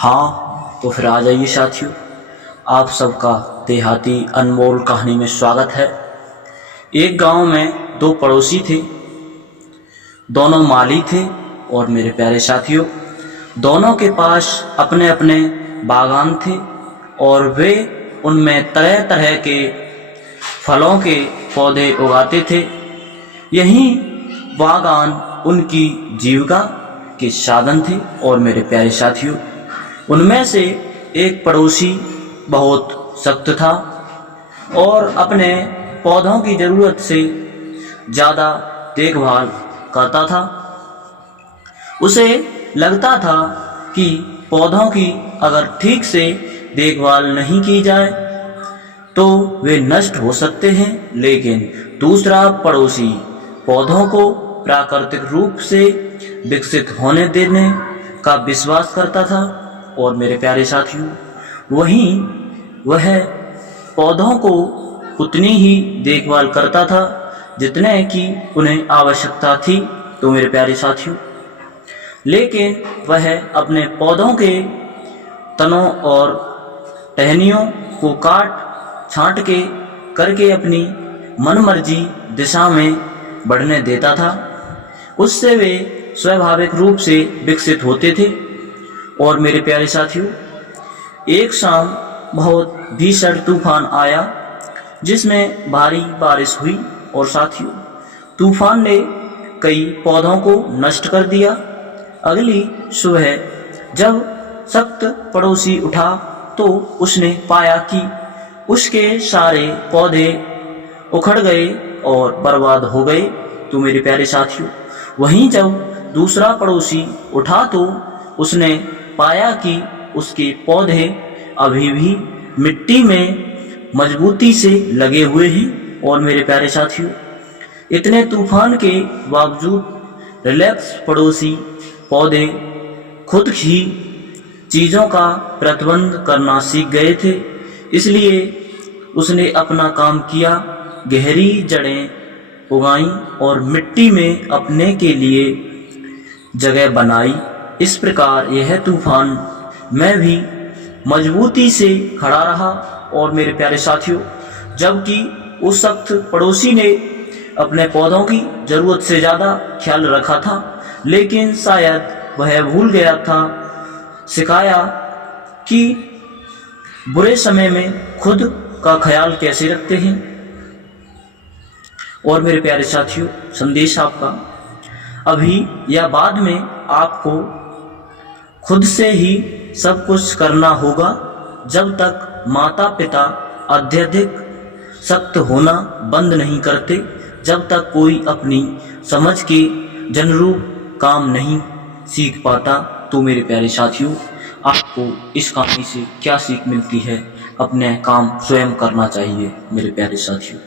हाँ, तो फिर आ जाइए साथियों, आप सबका देहाती अनमोल कहानी में स्वागत है। एक गांव में दो पड़ोसी थे, दोनों माली थे। और मेरे प्यारे साथियों, दोनों के पास अपने अपने बागान थे और वे उनमें तरह तरह के फलों के पौधे उगाते थे। यही बागान उनकी जीविका के साधन थे। और मेरे प्यारे साथियों, उनमें से एक पड़ोसी बहुत सख्त था और अपने पौधों की ज़रूरत से ज़्यादा देखभाल करता था। उसे लगता था कि पौधों की अगर ठीक से देखभाल नहीं की जाए तो वे नष्ट हो सकते हैं, लेकिन दूसरा पड़ोसी पौधों को प्राकृतिक रूप से विकसित होने देने का विश्वास करता था। और मेरे प्यारे साथियों, वह पौधों को उतनी ही देखभाल करता था जितने की उन्हें आवश्यकता थी। तो मेरे प्यारे साथियों, लेकिन वह अपने पौधों के तनों और टहनियों को काट छांट के करके अपनी मनमर्जी दिशा में बढ़ने देता था। उससे वे स्वाभाविक रूप से विकसित होते थे। और मेरे प्यारे साथियों, एक शाम बहुत भीषण तूफान आया जिसमें भारी बारिश हुई। और साथियों, तूफान ने कई पौधों को नष्ट कर दिया। अगली सुबह जब सख्त पड़ोसी उठा तो उसने पाया कि उसके सारे पौधे उखड़ गए और बर्बाद हो गए। तो मेरे प्यारे साथियों, वहीं जब दूसरा पड़ोसी उठा तो उसने पाया कि उसके पौधे अभी भी मिट्टी में मजबूती से लगे हुए हैं। और मेरे प्यारे साथियों, इतने तूफान के बावजूद रिलैक्स पड़ोसी पौधे खुद ही चीज़ों का प्रबंधन करना सीख गए थे। इसलिए उसने अपना काम किया, गहरी जड़ें उगाई और मिट्टी में अपने के लिए जगह बनाई। इस प्रकार यह तूफान में भी मजबूती से खड़ा रहा। और मेरे प्यारे साथियों, जबकि उस सख्त पड़ोसी ने अपने पौधों की ज़रूरत से ज़्यादा ख्याल रखा था, लेकिन शायद वह भूल गया था सिखाया कि बुरे समय में खुद का ख्याल कैसे रखते हैं। और मेरे प्यारे साथियों, संदेश आपका, अभी या बाद में आपको खुद से ही सब कुछ करना होगा। जब तक माता पिता अत्यधिक सख्त होना बंद नहीं करते, जब तक कोई अपनी समझ के जनरूप काम नहीं सीख पाता। तो मेरे प्यारे साथियों, आपको इस कहानी से क्या सीख मिलती है? अपने काम स्वयं करना चाहिए मेरे प्यारे साथियों।